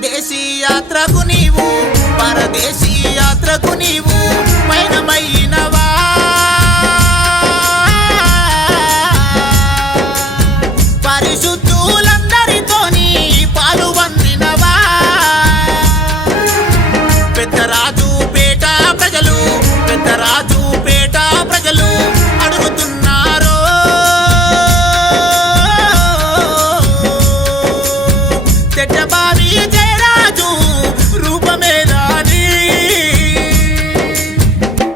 పరదేశీ యాత్రకు నీవు పరదేశీ యాత్రకు నీవు పయనమైనవా పరిశుద్ధులందరితోని పాలు వందినవా పెద్దరాజు పేట ప్రజలు పెద్దరాజు పేట ప్రజలు అడుగుతున్నారు చెట్టబావి జయరాజు రూపమేలాని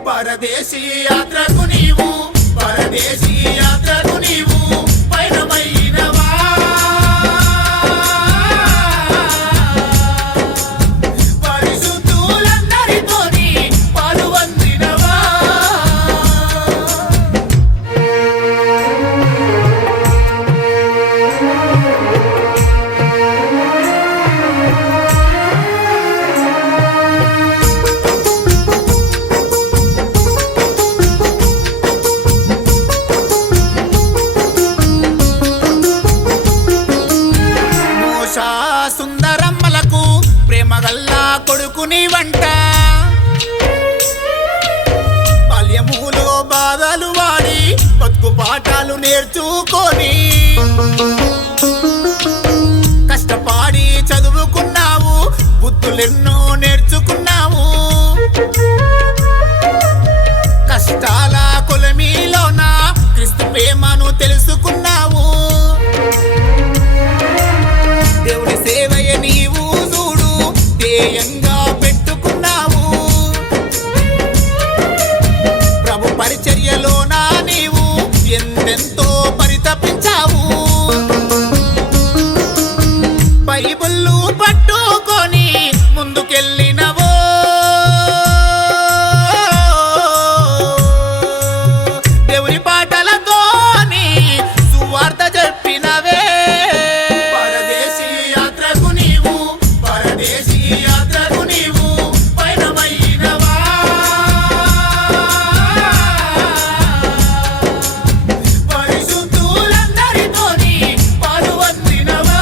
పరదేశీ యాత్రకు నీవు పరదేశీ యాత్రకు నీవు పయనమైనవా పరిశుద్ధులందరితోని పాలు వందినవా మోషా సుందరమ్మలకు ప్రేమగల్లా కొడుకుని వంట బాల్యములో బాధలు వాడి బతుకు పాఠాలు నేర్చుకొని కష్టపడి చదువుకున్నావు బుద్ధులెన్నో నేర్చుకున్నావు కష్టాల కొలమిలోన క్రీస్తు ప్రేమను తెలుసుకున్నావు దేవుని సేవయ నీవు చూడు ధ్యేయంగా పెట్టుకున్నావు ప్రభు పరిచర్యలోన నీవు ఎందెంతో పరితపించావు బైబిల్లు పట్టుకొని ముందుకెళ్ళినవో దేవుని పాటలతోని సువార్త చెప్పినవే పరదేశీ యాత్రకు నీవు పరదేశీ యాత్రకు నీవు పయనమైనవా పరిశుద్ధులందరితోని పాలు వందినవా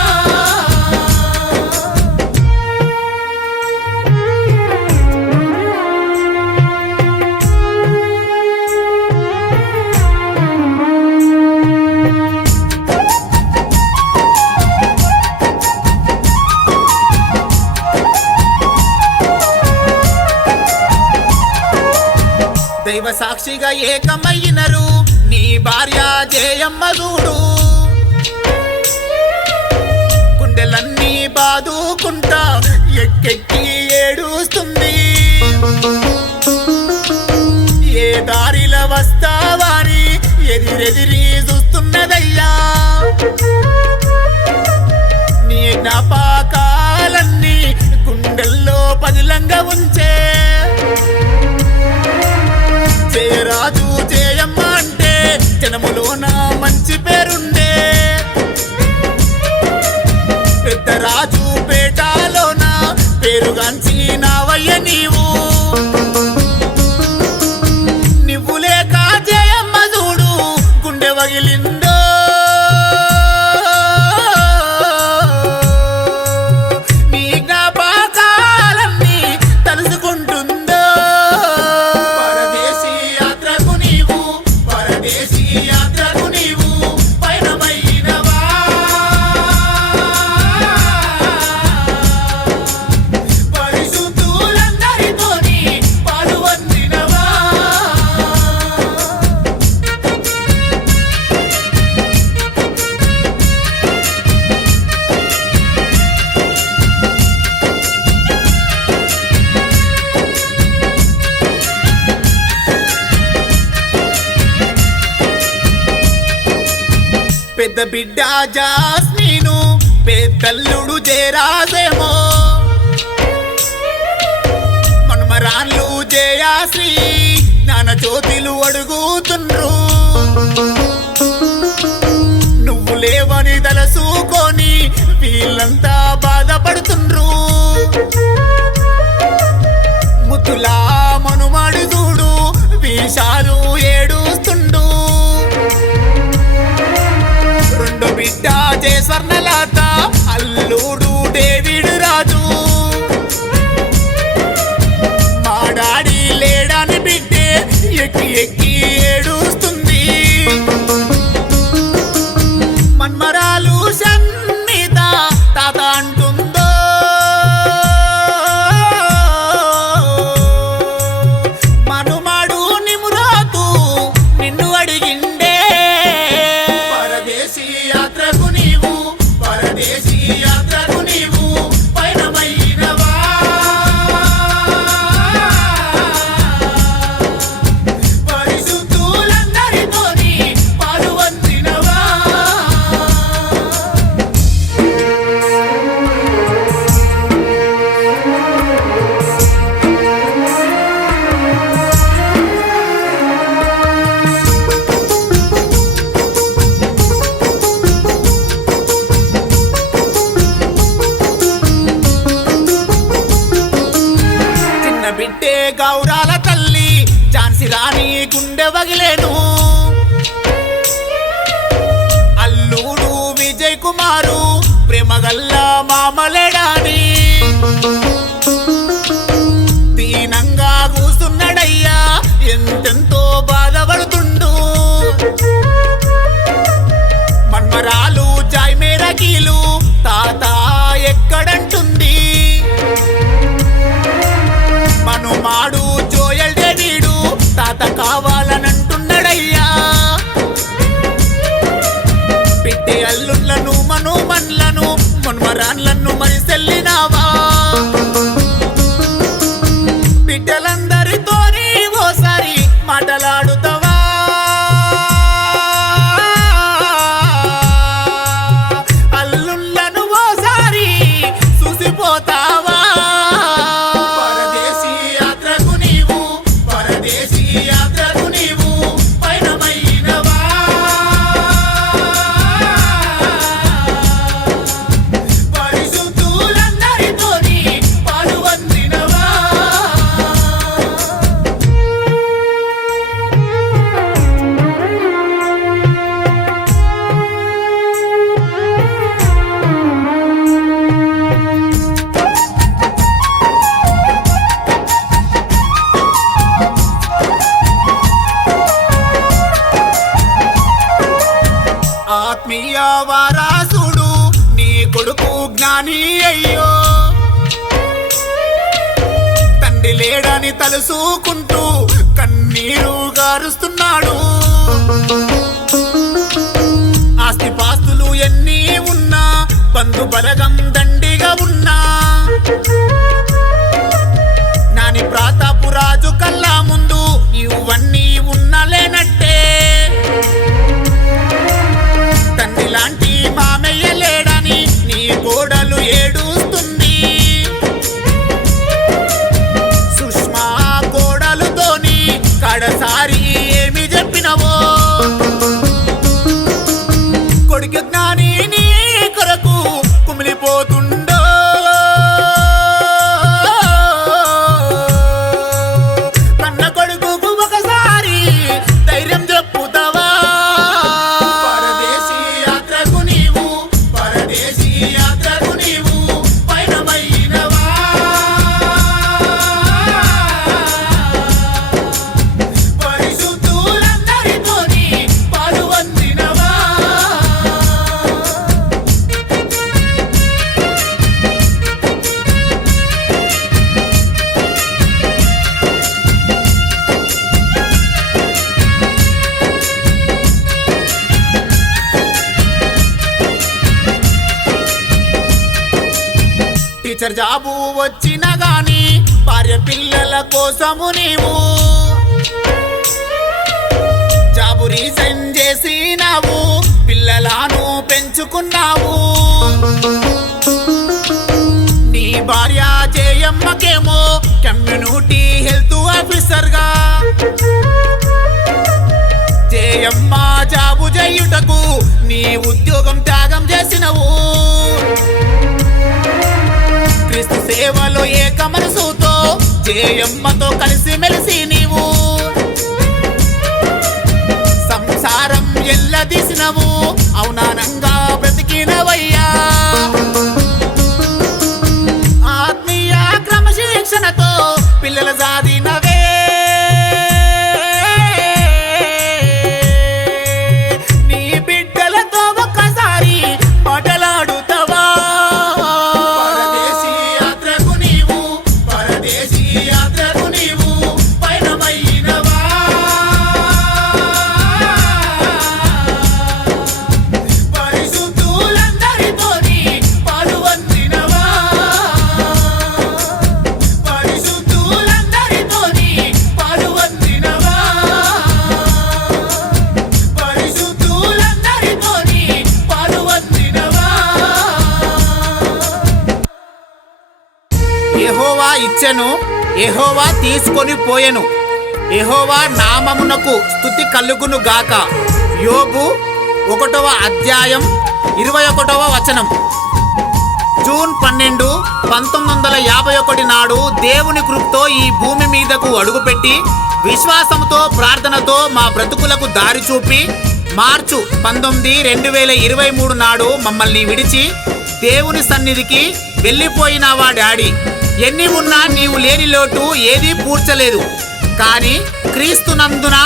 దైవ సాక్షిగా ఏకమైనరు నీ భార్య జయమ్మ చూడు గుండెలన్నీ బాదుకుంటా ఎక్కెక్కి ఏడుస్తుంది ఏ దారిల వస్తావాని ఎదిరెదిరి చూస్తున్నదయ్యా నీ జ్ఞాపకాలన్నీ గుండెల్లో పదిలంగా ఉంచే జయరాజు జయమ్మ అంటే జనములోన మంచి పేరుండే పెద్దరాజు పేటలోన పేరుగాంచి నావయ్య నీవు నువ్వు లేక జయమ్మ చూడు గుండె వగిలిందో నీ జ్ఞాపకాలన్నీ తలుసుకుంటుందో పరదేశీ యాత్రకు నీవు పరదేశీ యాత్రకు నీవు పయనమైనవా పరిశుద్ధులందరితోని పాలు వందినవా పెద్ద బిడ్డ జాస్మిను పెద్దల్లుడు జయరాజేమో మన్మరాన్లు జయాశ్రీ జ్ఞాన జ్యోతిలు అడుగుతుండ్రు నువ్వు లేవని తలసుకొని వీళ్ళంతా బాధపడుతుండ్రు ముద్దులా మనుమాడు చూడు వీషాలు ఏడుస్తుండు రెండో బిడ్డ జయ స్వర్ణలత అల్లుడు డేవిడ్ రాజు ఝాన్సీ రాణి గుండె వగిలేను అల్లుడు విజయ్ కుమారు ప్రేమగల్ల మామలేడాని దీనంగా కూసున్నాడయ్యా ఎంతెంతో బాధపడుతుండు మన్మరాలు జాయ్ మేరా కీలు తాత ఎక్కడంటుంది మనుమాడు జోయల్ డేవిడు తాత కావాలనంటున్నాడయ్యా పిట్టి అల్లుళ్ళను మనుమన్లను మన్మరాన్లను మరి సెల్లినావా బిడ్డలందరితోని ఓసారి మాటలాడుతావా అల్లుళ్ళను ఓసారి చూసిపోతావా పరదేశీ యాత్రకు నీవు పరదేశీ యాత్రకు నీవు పయనమైనవా పరిశుద్ధులందరితోని పాలువందినవా ఆత్మీయ వారాసుడు నీ కొడుకు జ్ఞాని అయ్యో తండ్రి లేడని తలుసుకుంటూ కన్నీరు గారుస్తున్నాడు ఆస్తిపాస్తులు ఎన్ని ఉన్నా బంధు బలగం దండిగా ఉన్నా నాని ప్రాతాపు రాజు కల్లా ముందు ఇవన్నీ ఉన్నలేనట్టే తండ్రి లాంటి మామయ్య లేడని నీ కోడలు ఏడుస్తుంది సుష్మా కోడలుతోని కడసారి ఏమి చెప్పినవో కొడుకు జ్ఞాని నీ కొరకు కుమిలిపోతుండో కన్న కొడుకు ఒకసారి ధైర్యం చెప్పుతావా పరదేశీ యాత్రకు నీవు పరదేశీ యాత్రకు నీవు పయనమైనవా పరిశుద్ధులందరితోని పాలువందినవా టీచర్ జాబు వచ్చిన గాని భార్య పిల్లల కోసము నీవు జాబు రీజైన్ చేసినావు పిల్లలను పెంచుకున్నావు నీ భార్య జయమ్మకేమో కమ్యూనిటీ హెల్త్ ఆఫీసర్ గా జయమ్మ జాబు చేయుటకు నీ ఉద్యోగం త్యాగం చేసినవు క్రీస్తు సేవలో ఏక మనసుతో జయమ్మతో కలిసి మెలిసి నీవు సంసారం ఎల్లదీసినవు అవునానంగా బ్రతికినవయ్యా ఆత్మీయ క్రమశిక్షణతో పిల్లల సాధినవే నీ బిడ్డలతో ఒక్కసారి మాటలాడుతావా పరదేశీ యాత్రకు నీవు పరదేశీ యాత్రకు నీవు పయనమైనవా పరిశుద్ధులందరితోని పాలువందినవా పరిశుద్ధులందరితోని పాలువందినవా పరిశుద్ధులందరితోని పాలువందినవా యెహోవా ఇచ్చెను యెహోవా తీసుకొని పోయెను యెహోవా నామమునకు స్తుతి కలుగును గాక యోబు 1వ అధ్యాయం 21వ వచనం జూన్ 12, 1951 నాడు దేవుని కృపతో ఈ భూమి మీదకు అడుగుపెట్టి విశ్వాసంతో ప్రార్థనతో మా బ్రతుకులకు దారి చూపి మార్చు 19, 2023 నాడు మమ్మల్ని విడిచి దేవుని సన్నిధికి వెళ్ళిపోయినావా డాడీ. ఎన్ని ఉన్నా నీవు లేని లోటు ఏదీ పూడ్చలేదు. కానీ క్రీస్తునందున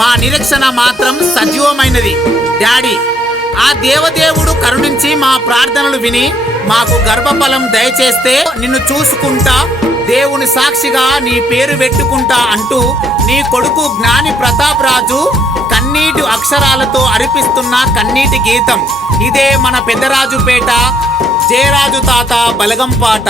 మా నిరీక్షణ మాత్రం సజీవమైనది డాడీ. ఆ దేవదేవుడు కరుణించి మా ప్రార్థనలు విని మాకు గర్భఫలం దయచేస్తే నిన్ను చూసుకుంటా దేవుని సాక్షిగా నీ పేరు పెట్టుకుంటా అంటూ నీ కొడుకు జ్ఞాని ప్రతాప్ రాజు కన్నీటి అక్షరాలతో అర్పిస్తున్న కన్నీటి గీతం ఇదే. మన పెద్దరాజుపేట జయరాజు తాత బలగం పాట.